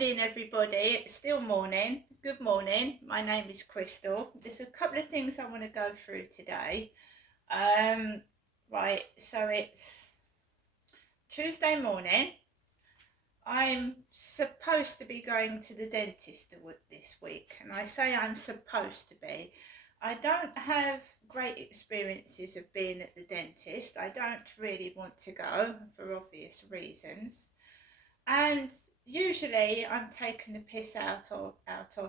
morning, everybody. It's still morning. Good morning. My name is Crystal. There's a couple of things I want to go through today. Right, so it's Tuesday morning. I'm supposed to be going to the dentist this week, and I say I'm supposed to be. I don't have great experiences of being at the dentist. I don't really want to go for obvious reasons. And usually I'm taken the piss out of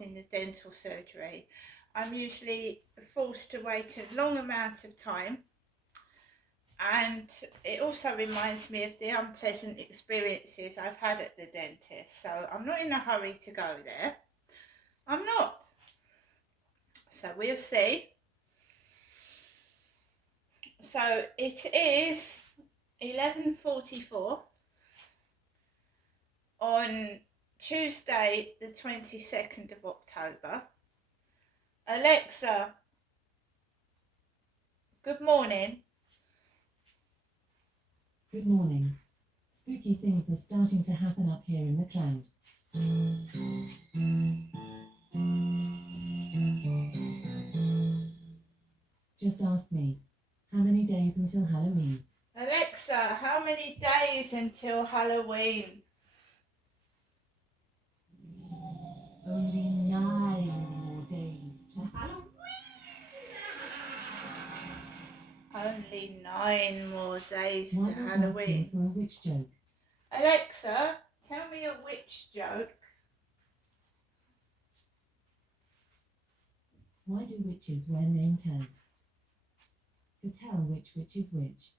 in the dental surgery. I'm usually forced to wait a long amount of time, and it also reminds me of the unpleasant experiences I've had at the dentist. So I'm not in a hurry to go there. I'm not. So we'll see. So it is 11:44 on Tuesday the 22nd of October. Alexa, good morning. Good morning. Spooky things are starting to happen up here in the cloud. Just ask me, how many days until Halloween? Alexa, how many days until Halloween? Only 9 more days to Halloween. Only 9 more days Why to not ask Halloween. me for a witch joke? Alexa, tell me a witch joke. Why do witches wear name tags? To tell which witch is which.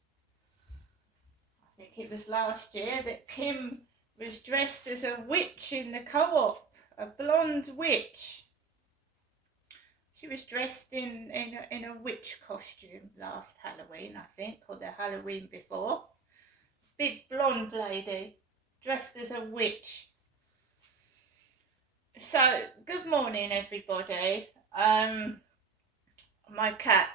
I think it was last year that Kim was dressed as a witch in the co-op, a blonde witch. She was dressed in a witch costume last Halloween, I think, or the Halloween before. Big blonde lady dressed as a witch. So, good morning, everybody. My cat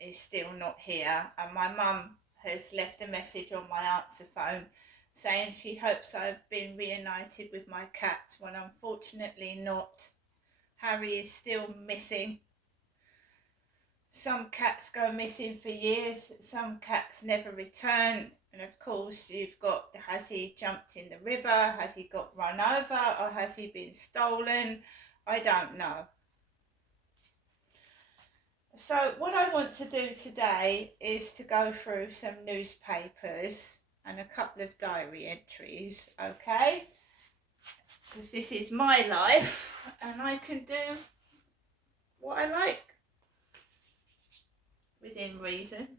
is still not here, and my mum has left a message on my answer phone saying she hopes I've been reunited with my cat, when unfortunately not. Harry is still missing. Some cats go missing for years, some cats never return, and of course you've got, has he jumped in the river, has he got run over, or has he been stolen? I don't know. So what I want to do today is to go through some newspapers and a couple of diary entries, okay? Because this is my life and I can do what I like within reason.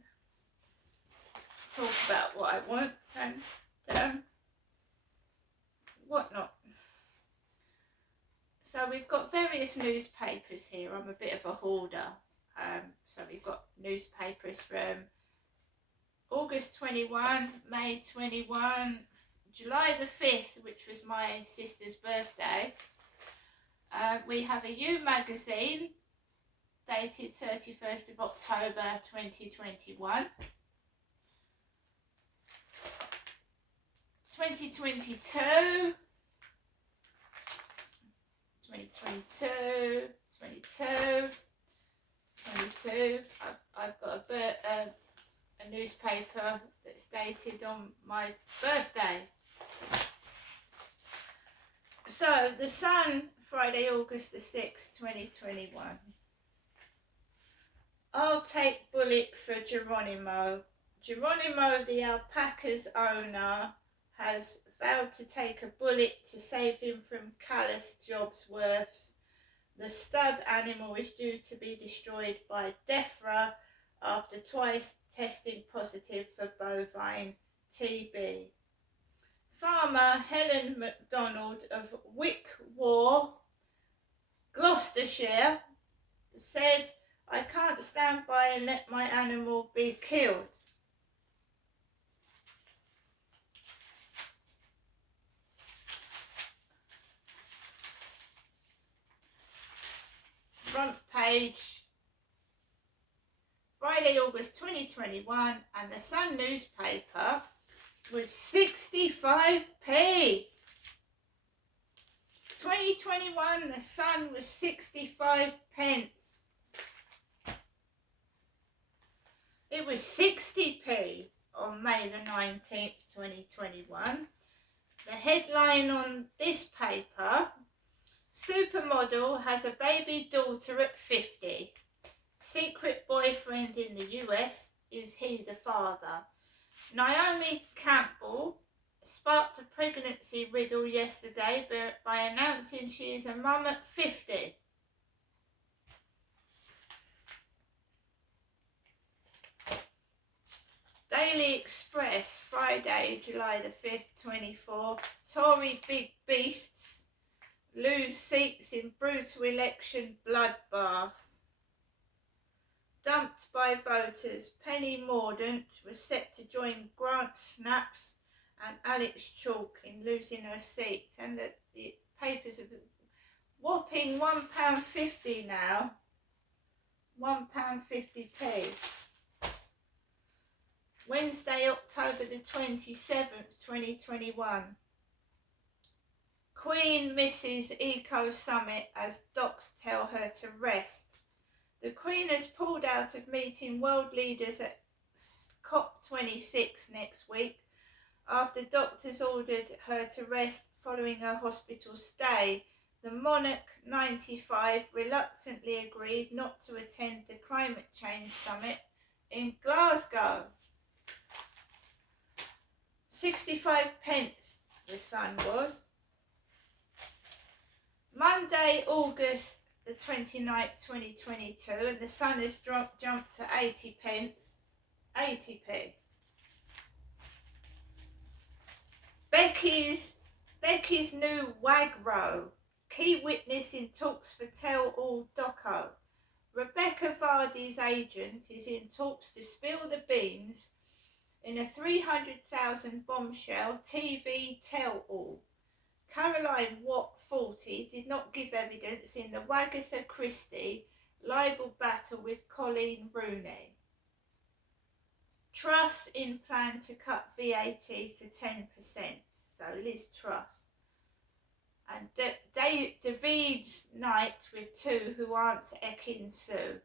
Talk about what I want and whatnot. So we've got various newspapers here. I'm a bit of a hoarder. So we've got newspapers from August 21, May 21, July the 5th, which was my sister's birthday. We have a You magazine dated 31st of October 2021. 2022, 2022, 22, 22. I've got a newspaper that's dated on my birthday. So, The Sun, Friday, August the 6th, 2021. I'll take bullet for Geronimo. Geronimo, the alpaca's owner, has vowed to take a bullet to save him from callous Jobsworths. The stud animal is due to be destroyed by DEFRA after twice testing positive for bovine TB. Farmer Helen MacDonald of Wickwar, Gloucestershire, said, "I can't stand by and let my animal be killed." Front page, Friday, August 2021, and the Sun newspaper was 65p. 2021, the Sun was 65 pence. It was 60p on May the 19th, 2021. The headline on this paper: supermodel has a baby daughter at 50. Secret boyfriend in the US, is he the father? Naomi Campbell sparked a pregnancy riddle yesterday by announcing she is a mum at 50. Daily Express, Friday, July the 5th, 24. Tory big beasts lose seats in brutal election bloodbath. Dumped by voters, Penny Mordaunt was set to join Grant Snaps and Alex Chalk in losing her seat. And the papers are whopping £1.50 now. £1.50p. Wednesday, October the 27th, 2021. Queen misses Eco Summit as docs tell her to rest. The Queen has pulled out of meeting world leaders at COP26 next week after doctors ordered her to rest following her hospital stay. The monarch, 95, reluctantly agreed not to attend the climate change summit in Glasgow. 65 pence the Sun was. Monday, August the 29th, 2022, and the Sun has jumped to 80 pence. 80p. Becky's new wag row. Key witness in talks for Tell All doco. Rebecca Vardy's agent is in talks to spill the beans in a 300,000 bombshell TV Tell All. Caroline Watt, 40, did not give evidence in the Wagatha Christie libel battle with Colleen Rooney. Truss in plan to cut VAT to 10%. So Liz Truss. And David's night with two who aren't Ekin Su.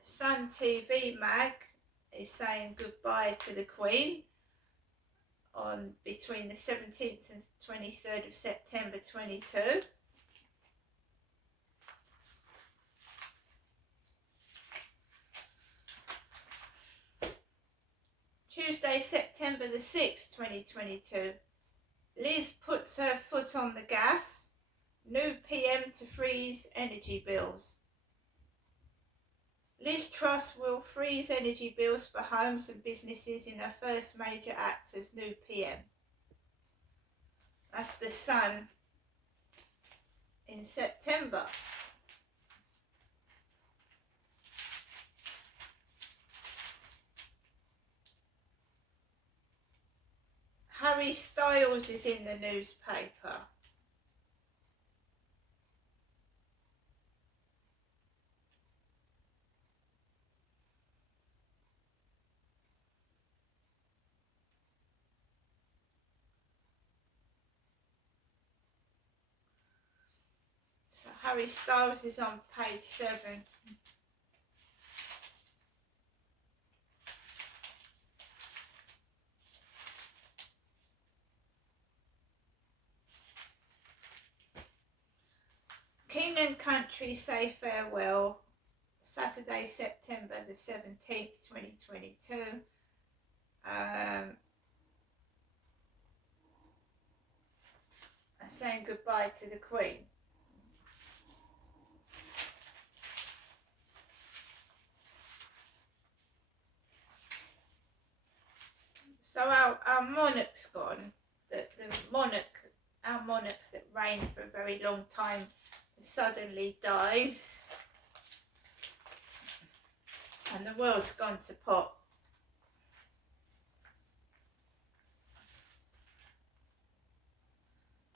Sun TV Mag is saying goodbye to the Queen on between the 17th and 23rd of September 22. Tuesday, September the 6th, 2022. Liz puts her foot on the gas. New PM to freeze energy bills. Liz Truss will freeze energy bills for homes and businesses in her first major act as new PM. That's the Sun in September. Harry Styles is in the newspaper. So Harry Styles is on page 7. King and Country say farewell. Saturday, September the 17th, 2022. Saying goodbye to the Queen. So our monarch's gone. Our monarch that reigned for a very long time suddenly dies. And the world's gone to pot.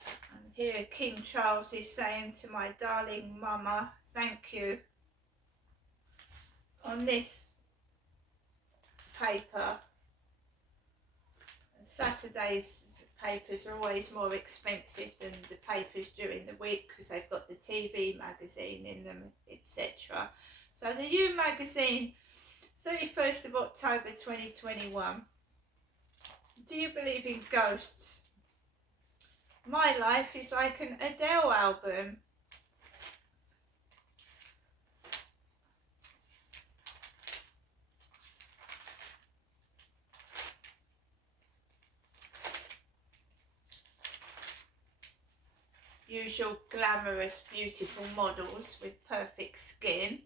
And here King Charles is saying to my darling mama, thank you. On this paper, Saturday's papers are always more expensive than the papers during the week because they've got the TV magazine in them, etc. So the You magazine, 31st of October 2021. Do you believe in ghosts? My life is like an Adele album. Usual glamorous, beautiful models with perfect skin.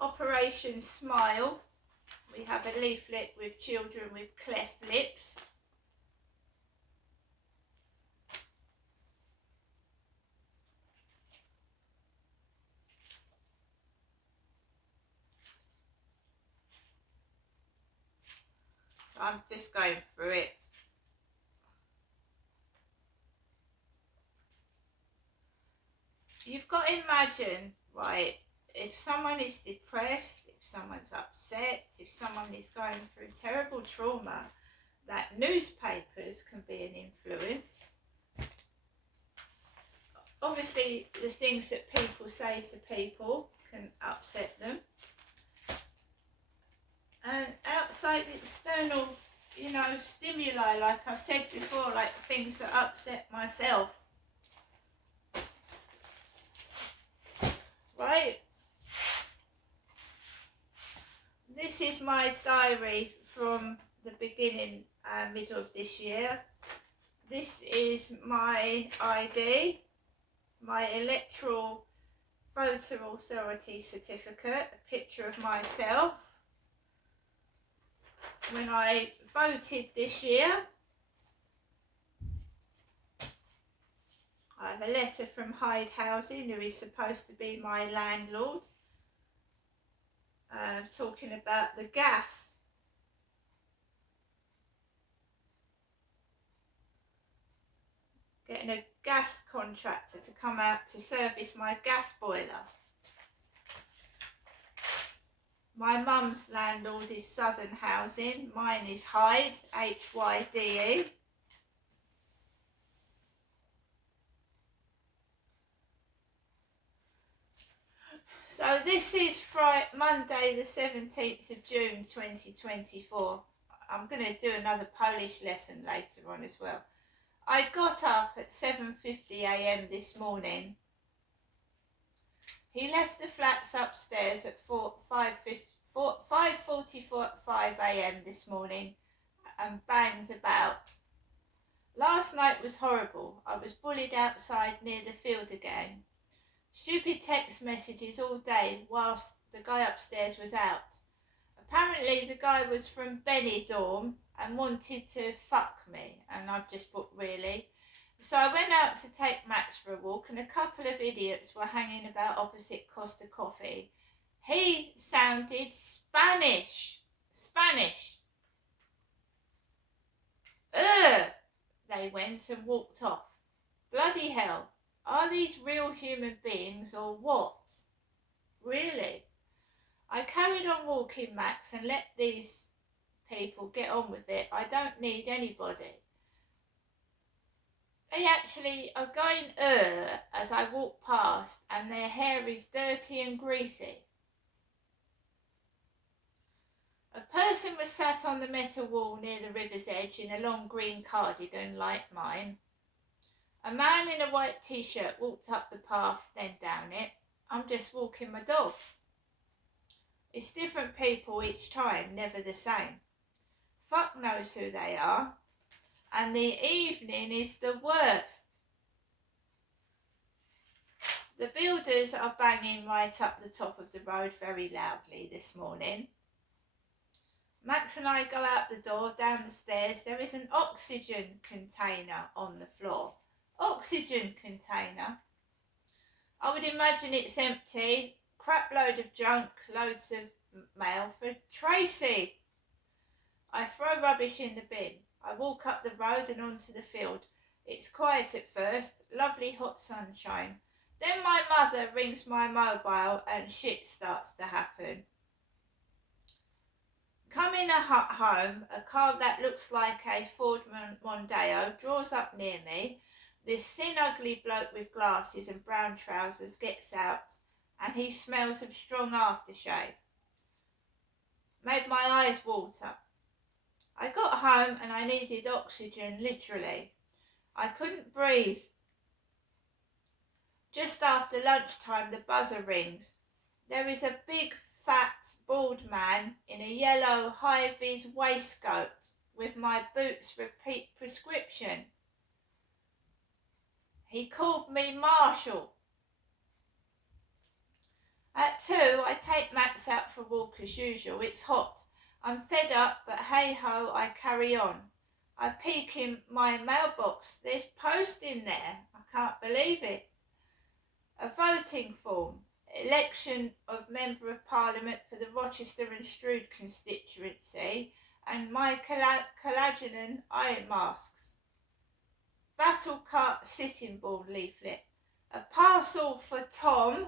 Operation Smile. We have a leaflet with children with cleft lips. So I'm just going through it. You've got to imagine, right, if someone is depressed, if someone's upset, if someone is going through terrible trauma, that newspapers can be an influence. Obviously, the things that people say to people can upset them. And outside external, stimuli, like I've said before, like things that upset myself. Right? This is my diary from the beginning, middle of this year. This is my ID, my electoral voter authority certificate, a picture of myself. When I voted this year, I have a letter from Hyde Housing, who is supposed to be my landlord, talking about the gas. Getting a gas contractor to come out to service my gas boiler. My mum's landlord is Southern Housing, mine is Hyde, Hyde. So this is Monday the 17th of June 2024. I'm going to do another Polish lesson later on as well. I got up at 7:50 a.m. this morning. He left the flats upstairs at 5:45 a.m. this morning and banged about. Last night was horrible. I was bullied outside near the field again. Stupid text messages all day whilst the guy upstairs was out. Apparently the guy was from Benidorm and wanted to fuck me, and I've just put really. So I went out to take Max for a walk, and a couple of idiots were hanging about opposite Costa Coffee. He sounded Spanish. Ugh! They went and walked off. Bloody hell. Are these real human beings or what? Really? I carried on walking, Max, and let these people get on with it. I don't need anybody. They actually are going as I walk past, and their hair is dirty and greasy. A person was sat on the metal wall near the river's edge in a long green cardigan like mine. A man in a white t-shirt walked up the path, then down it. I'm just walking my dog. It's different people each time, never the same. Fuck knows who they are. And the evening is the worst. The builders are banging right up the top of the road very loudly this morning. Max and I go out the door, down the stairs. There is an oxygen container on the floor. Oxygen container. I would imagine it's empty. Crap load of junk, loads of mail for Tracy. I throw rubbish in the bin. I walk up the road and onto the field. It's quiet at first, lovely hot sunshine. Then my mother rings my mobile and shit starts to happen. come in a home, a car that looks like a Ford Mondeo draws up near me. This thin, ugly bloke with glasses and brown trousers gets out, and he smells of strong aftershave. Made my eyes water. I got home and I needed oxygen, literally. I couldn't breathe. Just after lunchtime, the buzzer rings. There is a big, fat, bald man in a yellow high-vis waistcoat with my Boots repeat prescription. He called me Marshall. At 2, I take Max out for a walk as usual. It's hot. I'm fed up, but hey-ho, I carry on. I peek in my mailbox. There's post in there. I can't believe it. A voting form. Election of Member of Parliament for the Rochester and Strood constituency, and my collagenous eye masks. Battle Cart Sitting Bull leaflet. A parcel for Tom.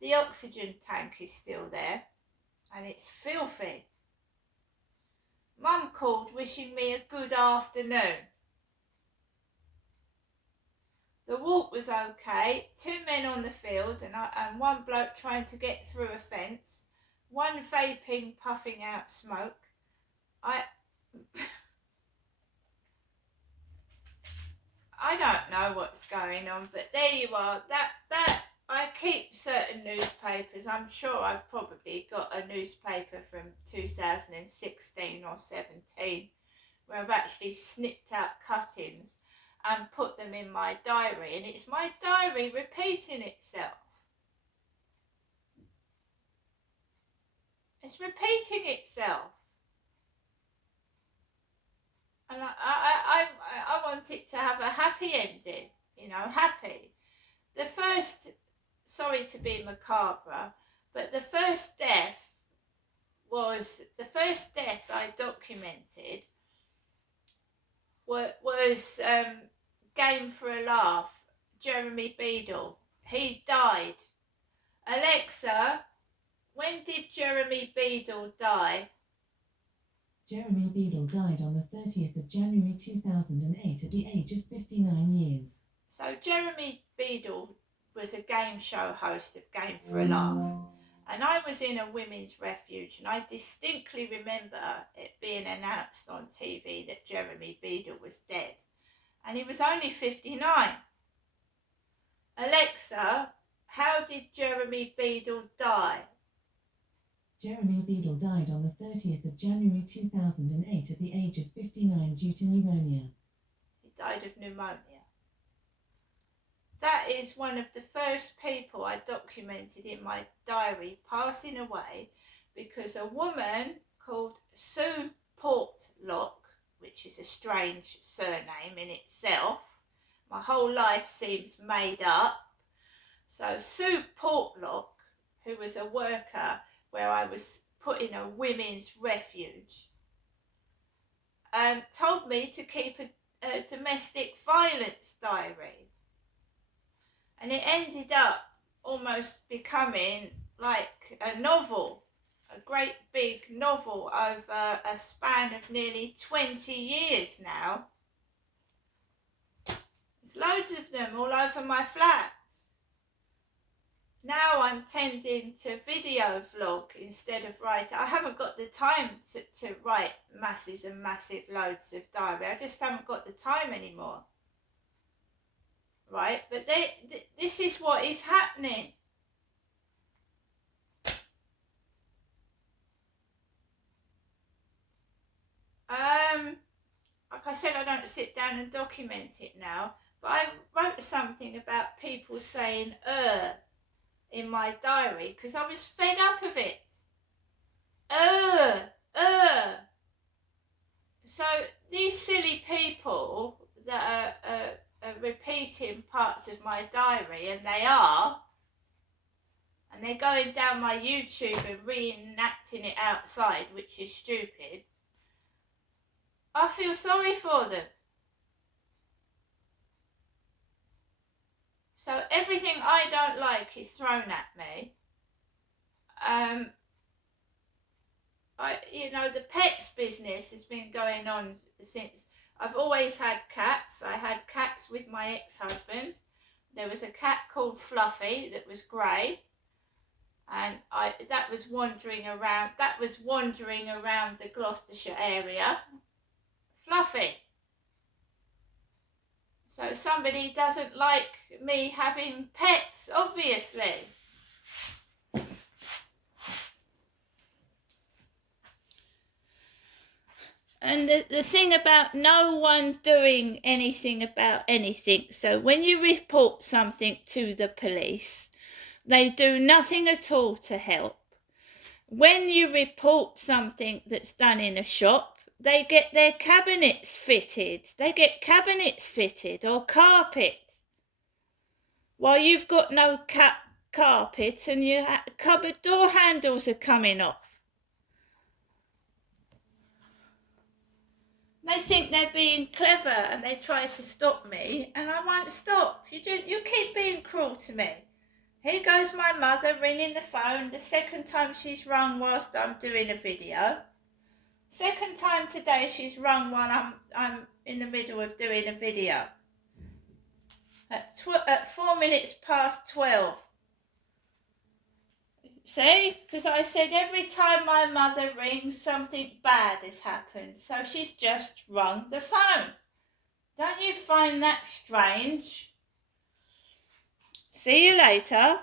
The oxygen tank is still there, and it's filthy. Mum called wishing me a good afternoon. The walk was okay. 2 men on the field and one bloke trying to get through a fence. One vaping, puffing out smoke. I don't know what's going on, but there you are. That I keep certain newspapers. I'm sure I've probably got a newspaper from 2016 or 17 where I've actually snipped out cuttings and put them in my diary, and it's my diary repeating itself. It's repeating itself. And I want it to have a happy ending, happy. The first, sorry to be macabre, but the first death I documented was Game for a Laugh, Jeremy Beadle. He died. Alexa, when did Jeremy Beadle die? Jeremy Beadle died on the 30th of January 2008 at the age of 59 years. So Jeremy Beadle was a game show host of Game for a Laugh. And I was in a women's refuge, and I distinctly remember it being announced on TV that Jeremy Beadle was dead. And he was only 59. Alexa, how did Jeremy Beadle die? Jeremy Beadle died on the 30th of January 2008 at the age of 59 due to pneumonia. He died of pneumonia. That is one of the first people I documented in my diary passing away, because a woman called Sue Portlock, which is a strange surname in itself, my whole life seems made up. So Sue Portlock, who was a worker where I was put in a women's refuge, told me to keep a domestic violence diary. And it ended up almost becoming like a novel, a great big novel over a span of nearly 20 years now. There's loads of them all over my flat. Now I'm tending to video vlog instead of write. I haven't got the time to write masses and massive loads of diary. I just haven't got the time anymore. Right, but this is what is happening. Like I said, I don't sit down and document it now, but I wrote something about people saying in my diary because I was fed up of it. So these silly people that are repeating parts of my diary, and they're going down my YouTube and reenacting it outside, which is stupid. I feel sorry for them. So everything I don't like is thrown at me. the pets business has been going on since. I've always had cats. I had cats with my ex-husband. There was a cat called Fluffy that was grey, and that was wandering around the Gloucestershire area. Fluffy. So somebody doesn't like me having pets, obviously. And the thing about no one doing anything about anything, so when you report something to the police, they do nothing at all to help. When you report something that's done in a shop, they get their cabinets fitted. They get cabinets fitted or carpets. While you've got no carpet and your cupboard door handles are coming off. They think they're being clever and they try to stop me, and I won't stop. You keep being cruel to me. Here goes my mother ringing the phone, the second time she's rung whilst I'm doing a video. Second time today she's rung while I'm in the middle of doing a video. At 4 minutes past 12. See? Because I said every time my mother rings, something bad has happened. So she's just rung the phone. Don't you find that strange? See you later.